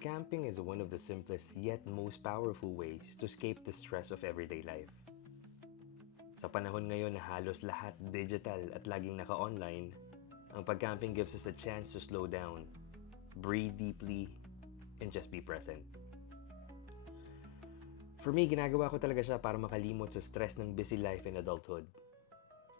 Camping is one of the simplest yet most powerful ways to escape the stress of everyday life. Sa panahon ngayon na halos lahat digital at laging naka-online, ang pag-camping gives us a chance to slow down, breathe deeply, and just be present. For me, ginagawa ko talaga siya para makalimot sa stress ng busy life and adulthood.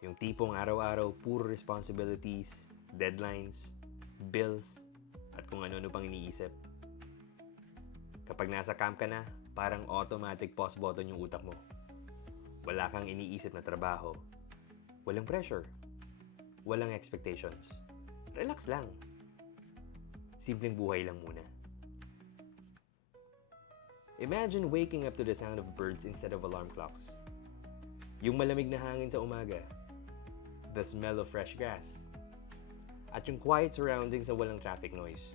Yung tipong araw-araw, puro responsibilities, deadlines, bills, at kung ano-ano pang iniisip. Kapag nasa camp ka na, parang automatic pause button yung utak mo. Wala kang iniisip na trabaho. Walang pressure. Walang expectations. Relax lang. Simpleng buhay lang muna. Imagine waking up to the sound of birds instead of alarm clocks. Yung malamig na hangin sa umaga. The smell of fresh grass. At yung quiet surroundings na walang traffic noise.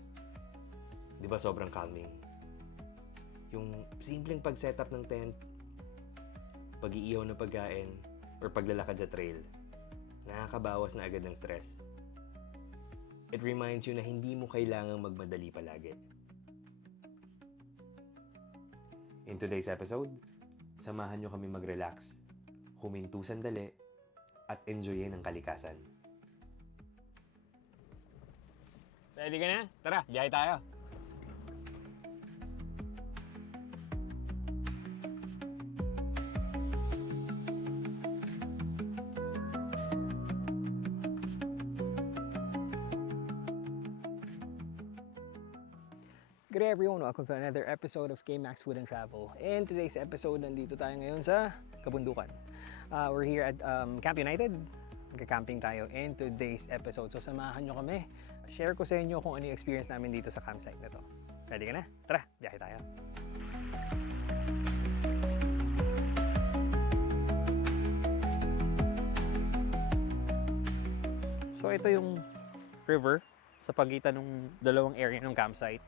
Di ba sobrang calming? Yung simpleng pag-setup ng tent, pag-iihaw ng pagkain, or paglalakad sa trail, nakakabawas na agad ng stress. It reminds you na hindi mo kailangang magmadali palagi. In today's episode, samahan nyo kami mag-relax, huminto sandali, at enjoyin ang kalikasan. Ready ka na? Tara, biyahe tayo. Good day everyone, welcome to another episode of K-Max Food and Travel. In today's episode, nandito tayo ngayon sa Kabundukan. We're here at Camp United. Magka-camping tayo in today's episode. So samahan nyo kami. Share ko sa inyo kung ano yung experience namin dito sa campsite na to. Ready ka na? Tara, biyahe tayo. So ito yung river sa pagitan ng dalawang area ng campsite.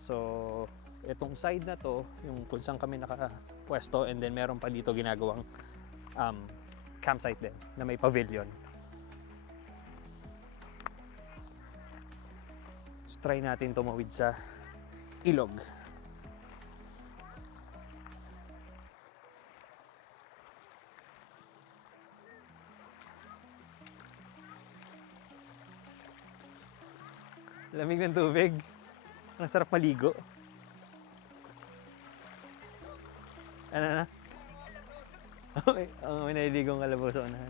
So, itong side na to, yung kung saan kami nakapwesto, and then meron pa dito ginagawang campsite din na may pavilion. So, try natin tumawid sa ilog. Lamig ng tubig. Ang sarap maligo. Ano na? Okay, may naliligong kalaboso na.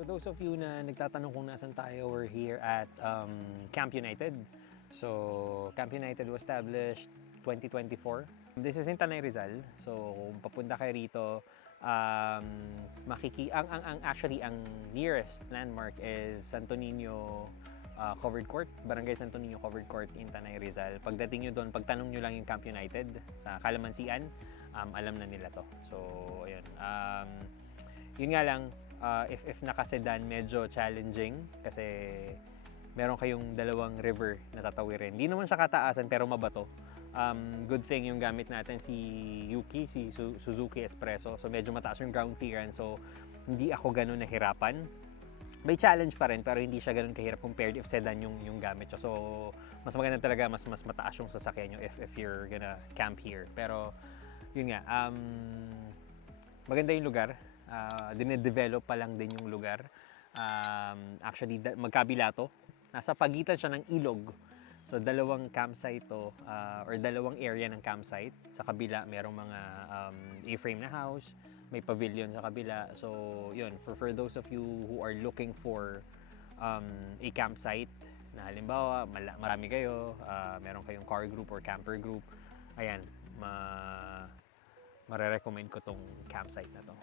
For those of you na nagtatanong kung nasan tayo, we're here at Camp United. So, Camp United was established 2024. This is in Tanay Rizal. So, kung papunta kayo rito, actually, ang nearest landmark is Santo Niño Covered Court, Barangay Santo Niño Covered Court in Tanay Rizal. Pagdating nyo doon, pagtanong nyo lang yung Camp United sa Kalamansian, alam na nila to. So, ayun. Yun nga lang, if nakasedan, medyo challenging kasi meron kayong dalawang river na tatawirin. Hindi naman siya kataasan pero mabato. Good thing yung gamit natin si Yuki, si Suzuki Espresso. So medyo mataas yung ground clearance. So hindi ako ganun nahirapan. may challenge pa rin pero hindi siya ganoon kahirap compared if sedan yung gamit nyo. So mas maganda talaga, mas mataas yung sasakyan nyo if you're gonna camp here. Pero yun nga, maganda yung lugar. Dinedevelop pa lang din yung lugar. Actually, magkabila to. Nasa pagitan siya ng ilog. So, dalawang campsite to, or dalawang area ng campsite. Sa kabila, merong mga A-frame na house. May pavilion sa kabila. So, yun. For those of you who are looking for a campsite, na halimbawa, marami kayo, meron kayong car group or camper group, ayan, mare-recommend ko tong campsite na to.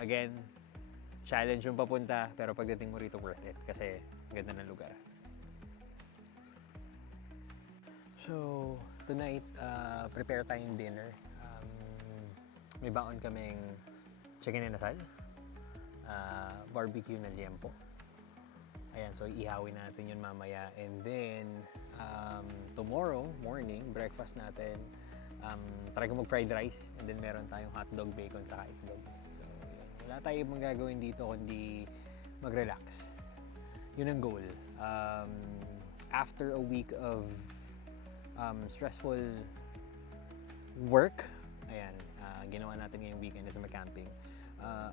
Again, challenge yung papunta, pero pagdating mo rito worth it kasi ganda ng lugar. So, tonight, prepare tayong dinner. May baon kaming chicken and asal, barbecue na liempo. Ayan, so ihawin natin yun mamaya. And then, tomorrow morning, breakfast natin, try ko mag-fried rice. And then meron tayong hotdog, bacon, saka itlog. So, yun. Wala tayong magagawin dito kundi mag-relax. Yun ang goal. After a week of stressful work, ayan, ginawa natin ngayong weekend is mag-camping.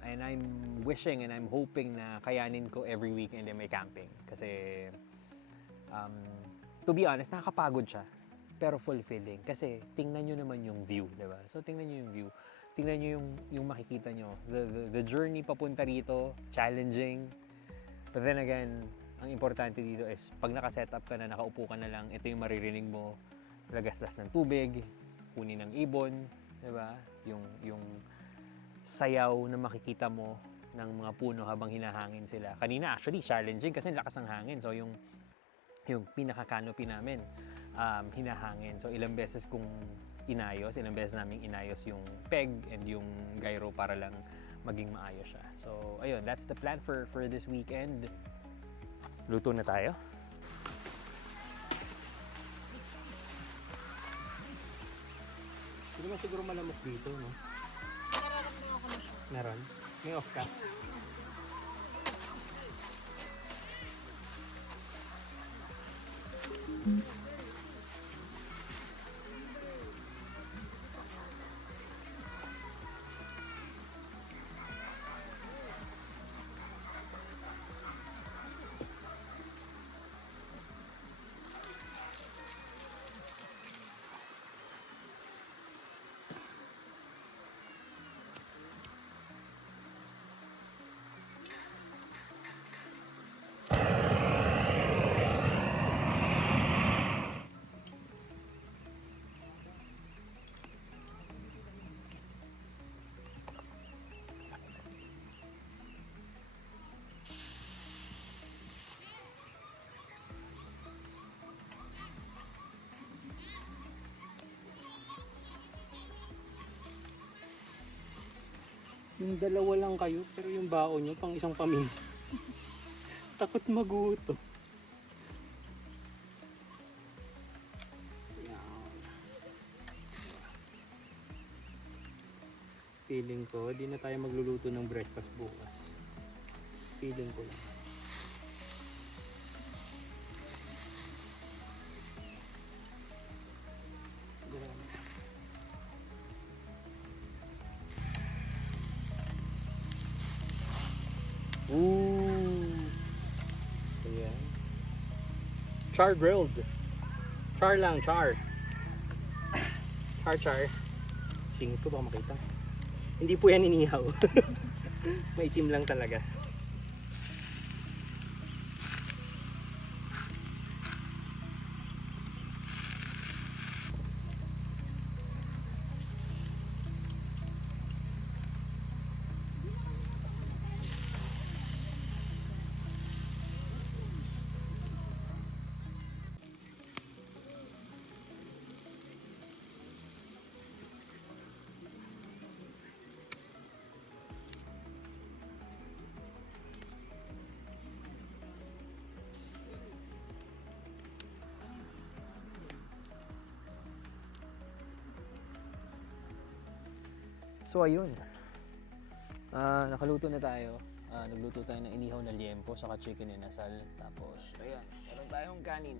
And I'm wishing and I'm hoping na kayanin ko every weekend may camping. Kasi, to be honest, nakakapagod siya. Pero fulfilling. Kasi, tingnan nyo naman yung view, di ba? So, tingnan nyo yung view. Tingnan nyo yung makikita nyo. The journey papunta rito, challenging. But then again, ang importante dito is, pag nakaset up ka na, nakaupo ka na lang, ito yung maririnig mo, lagaslas ng tubig, kunin ng ibon, di ba? Yung sayaw na makikita mo ng mga puno habang hinahangin sila. Kanina actually challenging kasi lakas ng hangin. So yung pinaka-canopy namin, hinahangin. So ilang beses ilang beses namin inayos yung peg and yung gyro para lang maging maayos siya. So ayun, that's the plan for this weekend. Luto na tayo. Hindi naman siguro malamok dito, no? Nararamdaman ko na siya. Meron? May off ka? Yung dalawa lang kayo, pero yung baon nyo pang isang pamilya. Takot maguto. Yan. Feeling ko, di na tayo magluluto ng breakfast bukas. Feeling ko lang. Ooh. Ayan. Char grilled. Char lang, char. Char. Singit ko baka makita. Hindi po yan inihaw. Maitim lang talaga. So ayun, nakaluto na tayo. Nagluto tayo ng inihaw na liempo saka chicken inasal. Tapos, ayan, meron tayong kanin.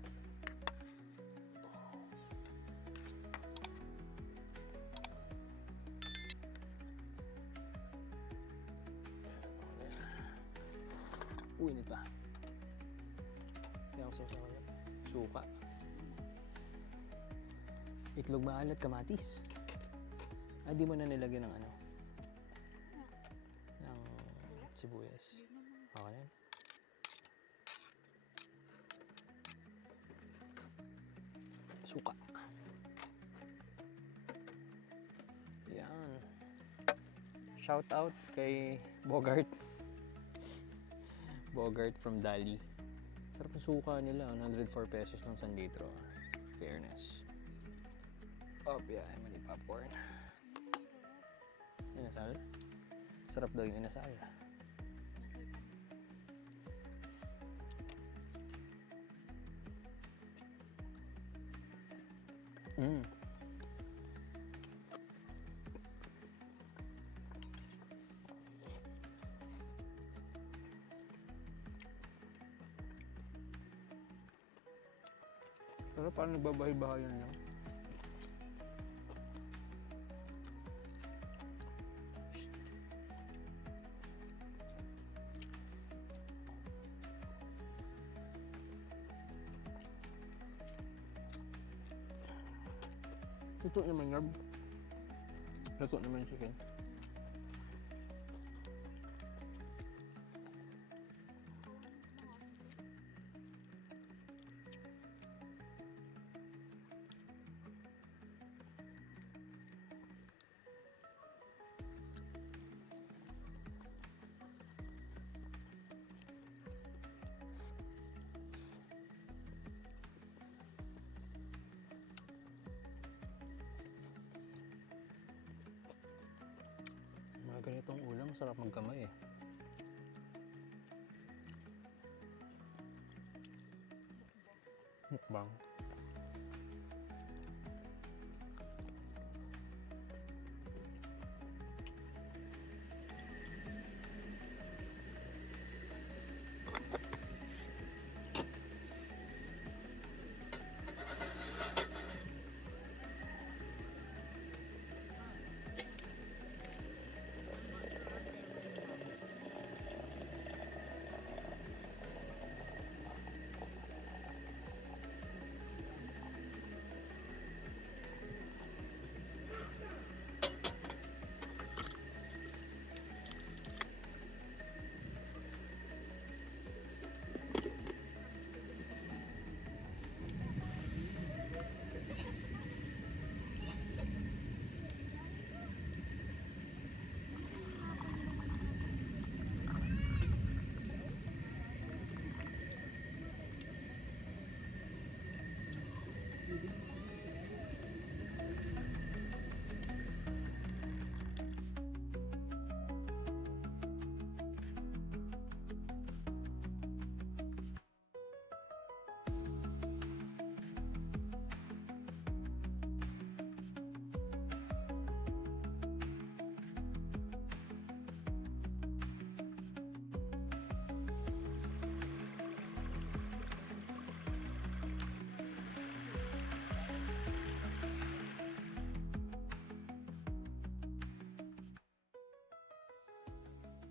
Init pa. Kaya ako suka. Itlog maalat, kamatis. Di mo na nilagyan ng ng sibuyas. Okay yan. Suka. Yan. Shout out kay Bogart. Bogart from Dali. Sarap ng suka nila. 104 pesos lang 1 litro. Fairness. Yeah, mali popcorn. Inasal. Sarap daw yung inasal. Pero parang nagbabahay-bahayan lang. Luto naman yarb. Luto naman yung chicken. Mga ganitong ulam, sarap magkamay eh. Mukbang.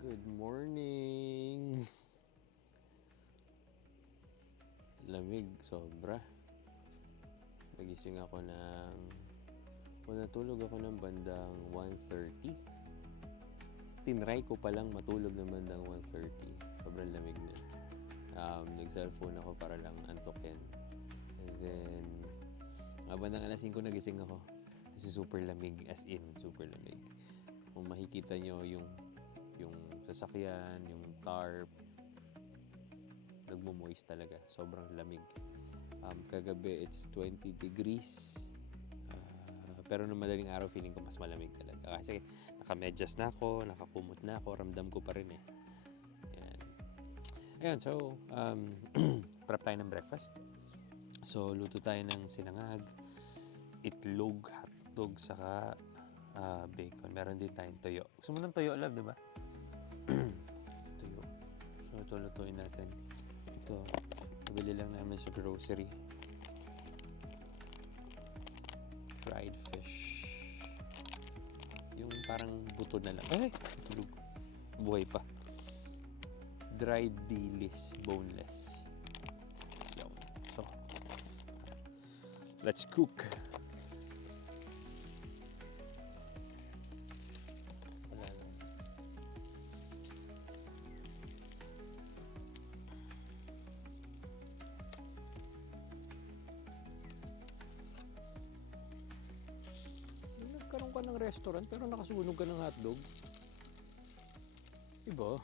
Good morning! Lamig, sobra. Nagising ako ng... natulog ako ng bandang 1:30. Tinry ko palang matulog ng bandang 1:30. Sobrang lamig na. Nag-cellphone ako para lang antokin. And then, bandang alas 5 nagising ako. Kasi super lamig, as in, super lamig. Kung makikita nyo yung sasakyan, yung tarp, nagmo-moist talaga. Sobrang lamig. Kagabi, it's 20 degrees. Pero nung madaling araw, feeling ko mas malamig talaga. Kasi nakamedyas na ako, nakakumot na ako, ramdam ko pa rin eh. Ayan. Ayan, so, prep tayo ng breakfast. So, luto tayo ng sinangag, itlog, hotdog, saka bacon. Meron din tayong toyo. Gusto mo ng toyo, love, di ba? Toyo. luto-lutuin natin. Ito, nabili lang namin sa grocery. Fried fish. Yung parang buto na lang. Ay! Tulog. Buhay pa. Dried dilis, boneless. Yum. So, let's cook. Wala lang. Nagkaroon ka ng restaurant pero nakasunog ka ng hotdog. Iba?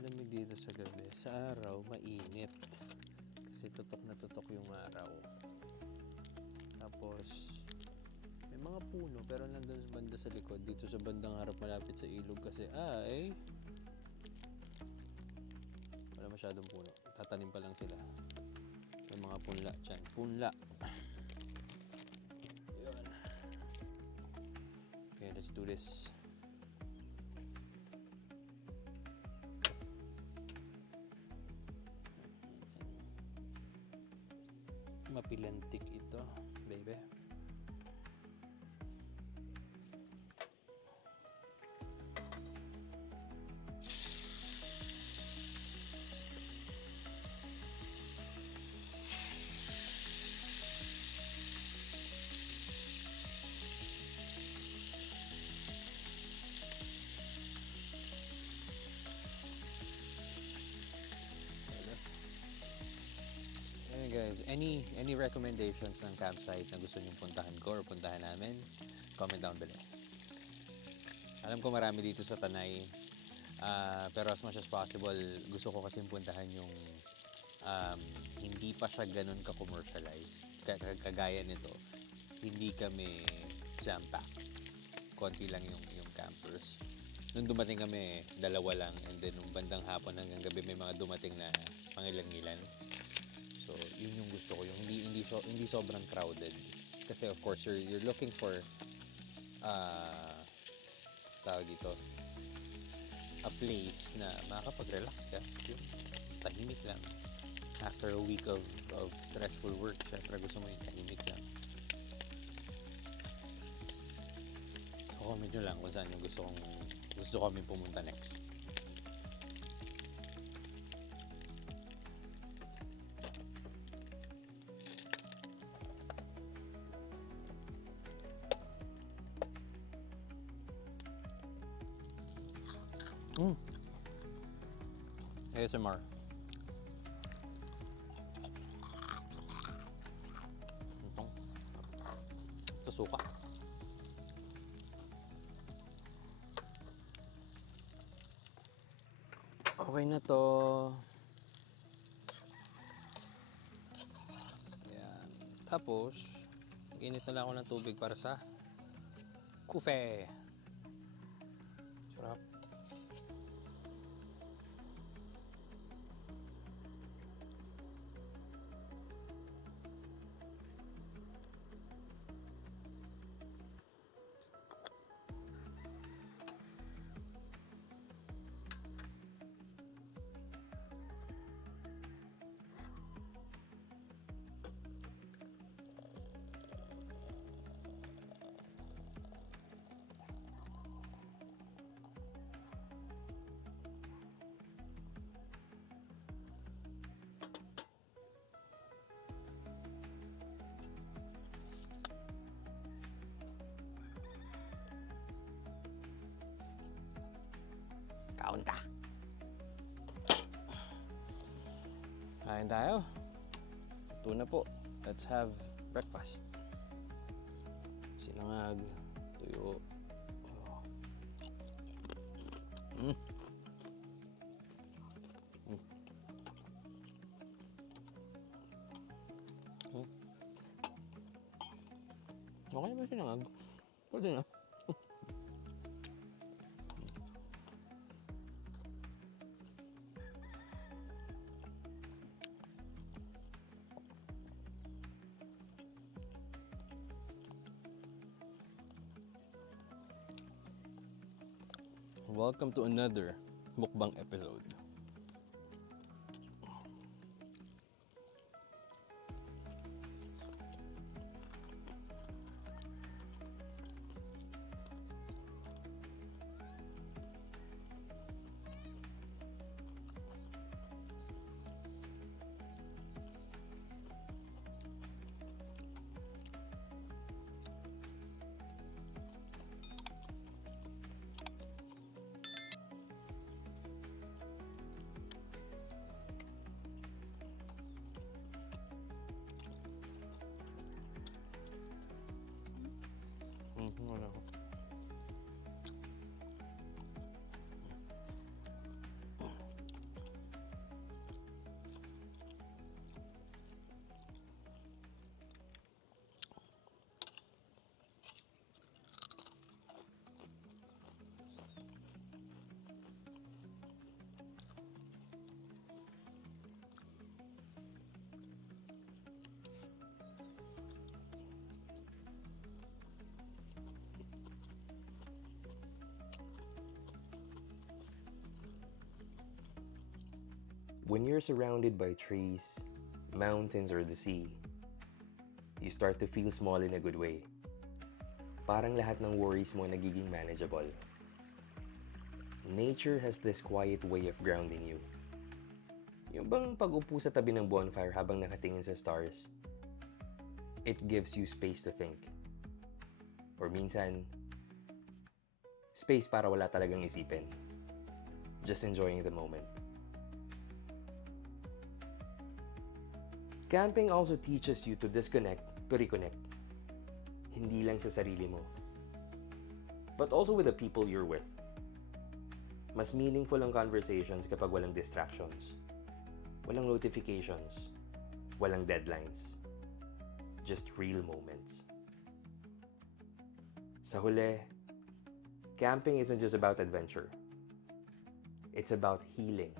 Lamig dito sa gabi. Sa araw, mainit. Kasi tutok na tutok yung araw. Tapos, may mga puno pero nandun sa banda sa likod. Dito sa bandang harap malapit sa ilog kasi ay wala masyadong puno. Tatanim pa lang sila. May mga punla dyan. Punla. Yun. Okay, let's do this. Mapilantik ito, baby. Guys, any recommendations ng campsite na gusto nyong puntahan ko or puntahan namin, comment down below. Alam ko marami dito sa Tanay, pero as much as possible, gusto ko kasi puntahan yung hindi pa siya ganun ka-commercialized. Kagaya nito, hindi kami jam-packed. Konti lang yung campers. Nung dumating kami, dalawa lang, and then nung bandang hapon hanggang gabi may mga dumating na pangilan-ngilan. So, yun yung gusto ko, yung hindi sobrang crowded. Kasi of course, you're looking for tawag dito, a place na makakapag-relax ka. Yung tahimik lang. After a week of stressful work, syempre gusto mo yung tahimik lang. So, comment nyo lang kung saan yung gusto kami pumunta next. ASMR. Ito suka. Okay na to. Ayan. Tapos, init na lang ako ng tubig para sa kufe. Sarap. Kaon ka. Kain tayo. Ito na po. Let's have breakfast. Sinangag, tuyo. Mm. Mm. Mm. Okay ba sinangag? Pwede na. Welcome to another mukbang episode. Wala ko. When you're surrounded by trees, mountains, or the sea, you start to feel small in a good way. Parang lahat ng worries mo nagiging manageable. Nature has this quiet way of grounding you. Yung bang pag-upo sa tabi ng bonfire habang nakatingin sa stars, it gives you space to think. Or minsan, space para wala talagang isipin. Just enjoying the moment. Camping also teaches you to disconnect, to reconnect. Hindi lang sa sarili mo, but also with the people you're with. Mas meaningful ang conversations kapag walang distractions. Walang notifications. Walang deadlines. Just real moments. Sa huli, camping isn't just about adventure. It's about healing.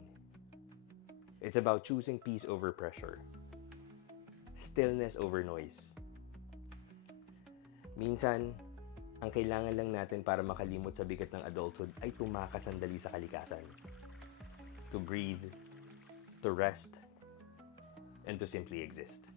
It's about choosing peace over pressure. Stillness over noise. Minsan, ang kailangan lang natin para makalimot sa bigat ng adulthood ay tumakas sandali sa kalikasan. To breathe, to rest, and to simply exist.